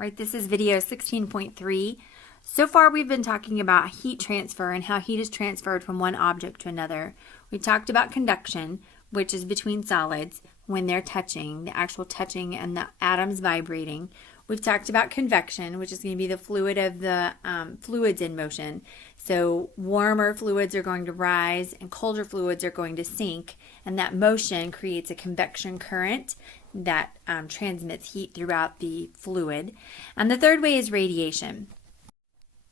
right? This is video 16.3. So far we've been talking about heat transfer and how heat is transferred from one object to another. We talked about conduction, which is between solids when they're touching, the actual touching and the atoms vibrating. We've talked about convection, which is going to be the fluid of the fluids in motion. So warmer fluids are going to rise and colder fluids are going to sink, and that motion creates a convection current that transmits heat throughout the fluid. And the third way is radiation.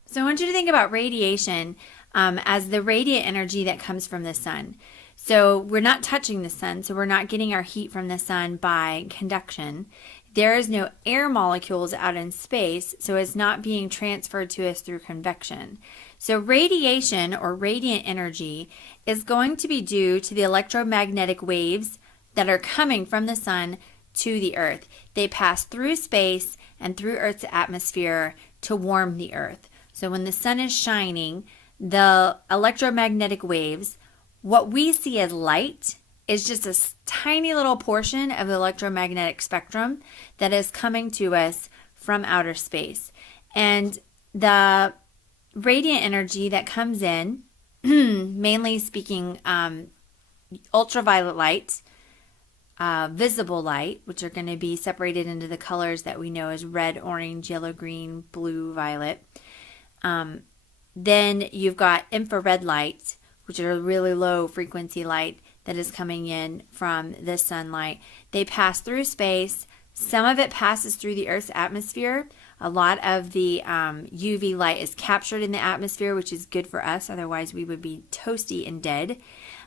So I want you to think about radiation as the radiant energy that comes from the sun. So we're not touching the sun, so we're not getting our heat from the sun by conduction. There is no air molecules out in space, so it's not being transferred to us through convection. So radiation or radiant energy is going to be due to the electromagnetic waves that are coming from the sun to the earth. They pass through space and through Earth's atmosphere to warm the earth. So when the sun is shining, the electromagnetic waves, what we see as light, is just a tiny little portion of the electromagnetic spectrum that is coming to us from outer space. And the radiant energy that comes in, mainly speaking, ultraviolet light, visible light, which are going to be separated into the colors that we know as red, orange, yellow, green, blue, violet. Then you've got infrared light, which are really low frequency light that is coming in from the sunlight. They pass through space. Some of it passes through the Earth's atmosphere. A lot of the UV light is captured in the atmosphere, which is good for us. Otherwise, we would be toasty and dead,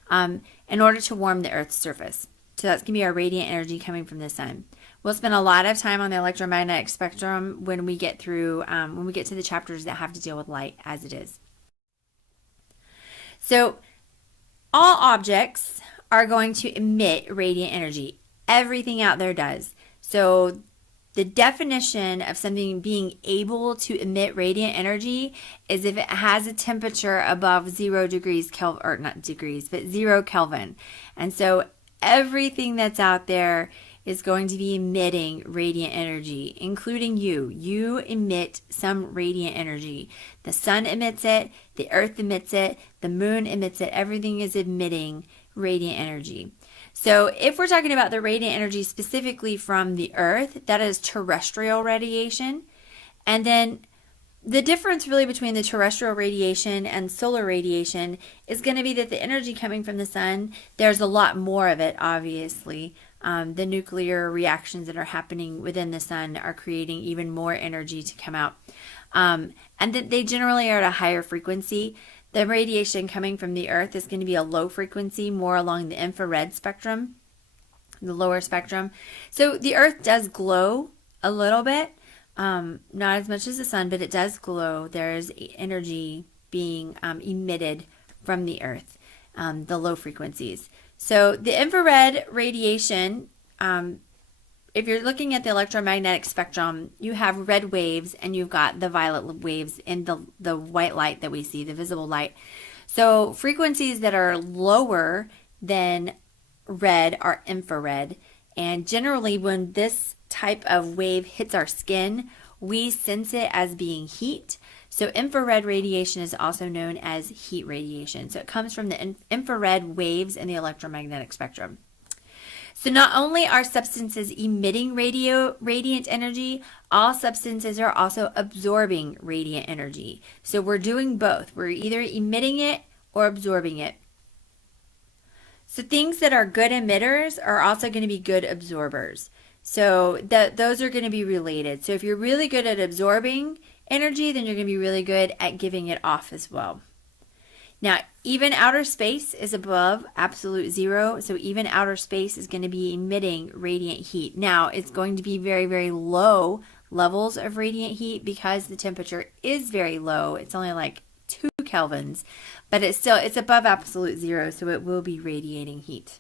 in order to warm the Earth's surface. So that's going to be our radiant energy coming from the sun. We'll spend a lot of time on the electromagnetic spectrum when we get through, when we get to the chapters that have to deal with light as it is. So all objects are going to emit radiant energy. Everything out there does. So the definition of something being able to emit radiant energy is if it has a temperature above 0 degrees Kelvin, or not degrees, but 0 Kelvin. And so everything that's out there is going to be emitting radiant energy, including you. You emit some radiant energy. The sun emits it, the earth emits it, the moon emits it. Everything is emitting radiant energy. So if we're talking about the radiant energy specifically from the earth, that is terrestrial radiation. And then the difference really between the terrestrial radiation and solar radiation is going to be that the energy coming from the sun, there's a lot more of it, obviously. The nuclear reactions that are happening within the sun are creating even more energy to come out. And that they generally are at a higher frequency. The radiation coming from the earth is going to be a low frequency, more along the infrared spectrum, the lower spectrum. So the earth does glow a little bit, not as much as the sun, but it does glow. There's energy being emitted from the earth, the low frequencies. So the infrared radiation, if you're looking at the electromagnetic spectrum, you have red waves and you've got the violet waves in the white light that we see, the visible light. So frequencies that are lower than red are infrared. And generally when this type of wave hits our skin, we sense it as being heat. So infrared radiation is also known as heat radiation. So it comes from the infrared waves in the electromagnetic spectrum. So not only are substances emitting radiant energy, all substances are also absorbing radiant energy. So we're doing both. We're either emitting it or absorbing it. So things that are good emitters are also going to be good absorbers. So those are going to be related. So if you're really good at absorbing energy, then you're going to be really good at giving it off as well. Now, even outer space is above absolute zero, so even outer space is going to be emitting radiant heat. Now, it's going to be very, very low levels of radiant heat because the temperature is very low. It's only like 2 kelvins, but it's above absolute zero, so it will be radiating heat.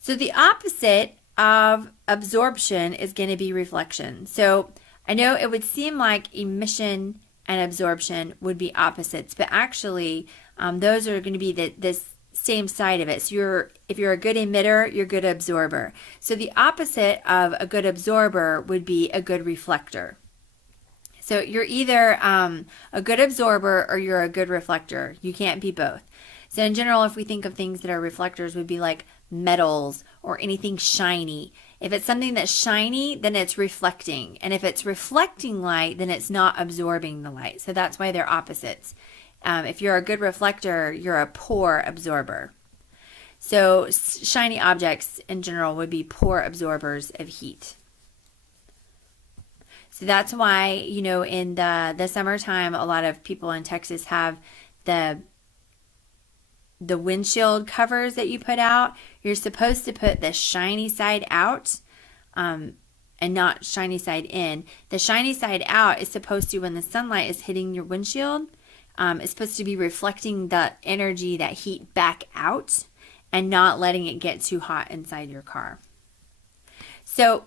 So the opposite of absorption is going to be reflection. So I know it would seem like emission and absorption would be opposites, but actually those are going to be this same side of it. So if you're a good emitter, you're a good absorber. So the opposite of a good absorber would be a good reflector. So you're either a good absorber or you're a good reflector. You can't be both. So in general, if we think of things that are reflectors, would be like metals or anything shiny. If it's something that's shiny, then it's reflecting. And if it's reflecting light, then it's not absorbing the light. So that's why they're opposites. If you're a good reflector, you're a poor absorber. So shiny objects in general would be poor absorbers of heat. So that's why, in the summertime, a lot of people in Texas have the windshield covers that you put out. You're supposed to put the shiny side out and not shiny side in. The shiny side out is supposed to, when the sunlight is hitting your windshield, it's supposed to be reflecting the energy, that heat back out and not letting it get too hot inside your car. So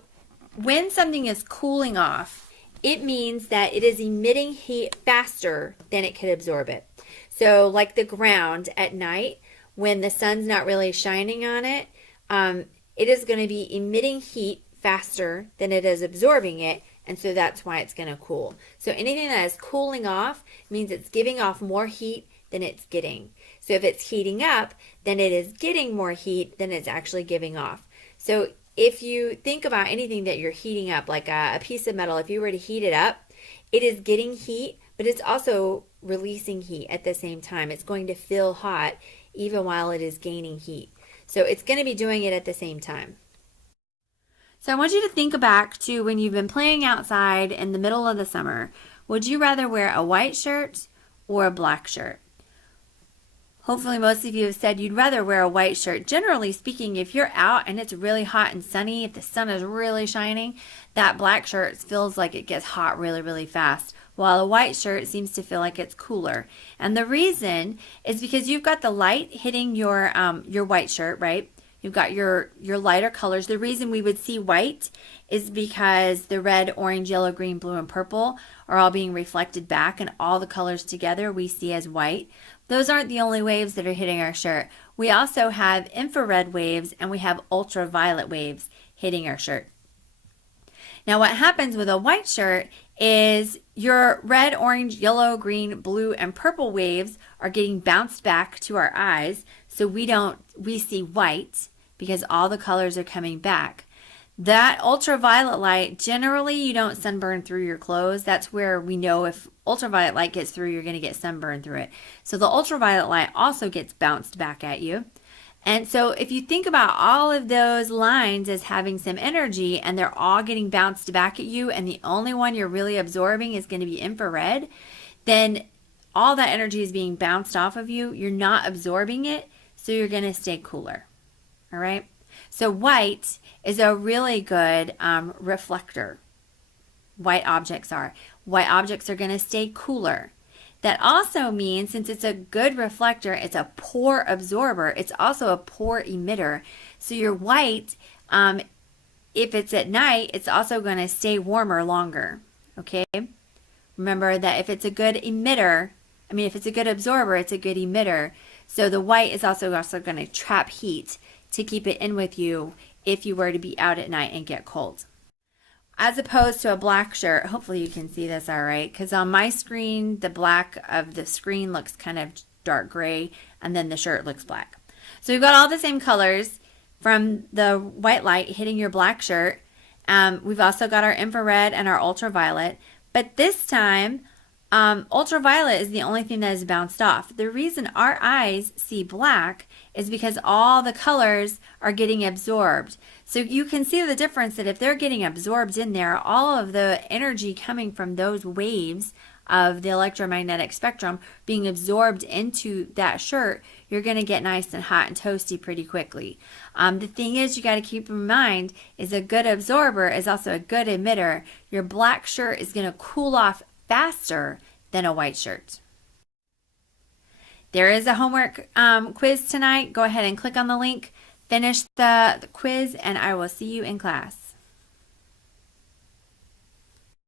when something is cooling off, it means that it is emitting heat faster than it could absorb it. So like the ground at night, when the sun's not really shining on it, it is going to be emitting heat faster than it is absorbing it, and so that's why it's going to cool. So anything that is cooling off means it's giving off more heat than it's getting. So if it's heating up, then it is getting more heat than it's actually giving off. So if you think about anything that you're heating up, like a piece of metal, if you were to heat it up, it is getting heat, but it's also releasing heat at the same time. It's going to feel hot even while it is gaining heat. So it's going to be doing it at the same time. So I want you to think back to when you've been playing outside in the middle of the summer. Would you rather wear a white shirt or a black shirt? Hopefully most of you have said you'd rather wear a white shirt. Generally speaking, if you're out and it's really hot and sunny, if the sun is really shining, that black shirt feels like it gets hot really, really fast, while a white shirt seems to feel like it's cooler. And the reason is because you've got the light hitting your white shirt, right? You've got your lighter colors. The reason we would see white is because the red, orange, yellow, green, blue, and purple are all being reflected back, and all the colors together we see as white. Those aren't the only waves that are hitting our shirt. We also have infrared waves and we have ultraviolet waves hitting our shirt. Now what happens with a white shirt is your red, orange, yellow, green, blue, and purple waves are getting bounced back to our eyes, so we see white because all the colors are coming back. That ultraviolet light, generally you don't sunburn through your clothes. That's where we know if ultraviolet light gets through, you're going to get sunburn through it. So the ultraviolet light also gets bounced back at you. And so if you think about all of those lines as having some energy and they're all getting bounced back at you, and the only one you're really absorbing is going to be infrared, then all that energy is being bounced off of you. You're not absorbing it, so you're going to stay cooler. All right? So white is a really good reflector. White objects are. White objects are going to stay cooler. That also means, since it's a good reflector, it's a poor absorber, it's also a poor emitter. So your white, if it's at night, it's also going to stay warmer longer. Okay? Remember that if it's a good emitter, if it's a good absorber, it's a good emitter. So the white is also going to trap heat to keep it in with you if you were to be out at night and get cold. As opposed to a black shirt, hopefully you can see this all right, because on my screen, the black of the screen looks kind of dark gray, and then the shirt looks black. So we've got all the same colors from the white light hitting your black shirt. We've also got our infrared and our ultraviolet, but this time, ultraviolet is the only thing that is bounced off. The reason our eyes see black is because all the colors are getting absorbed. So you can see the difference that if they're getting absorbed in there, all of the energy coming from those waves of the electromagnetic spectrum being absorbed into that shirt, you're going to get nice and hot and toasty pretty quickly. The thing is, you got to keep in mind is a good absorber is also a good emitter. Your black shirt is going to cool off faster than a white shirt. There is a homework quiz tonight. Go ahead and click on the link, finish the quiz, and I will see you in class.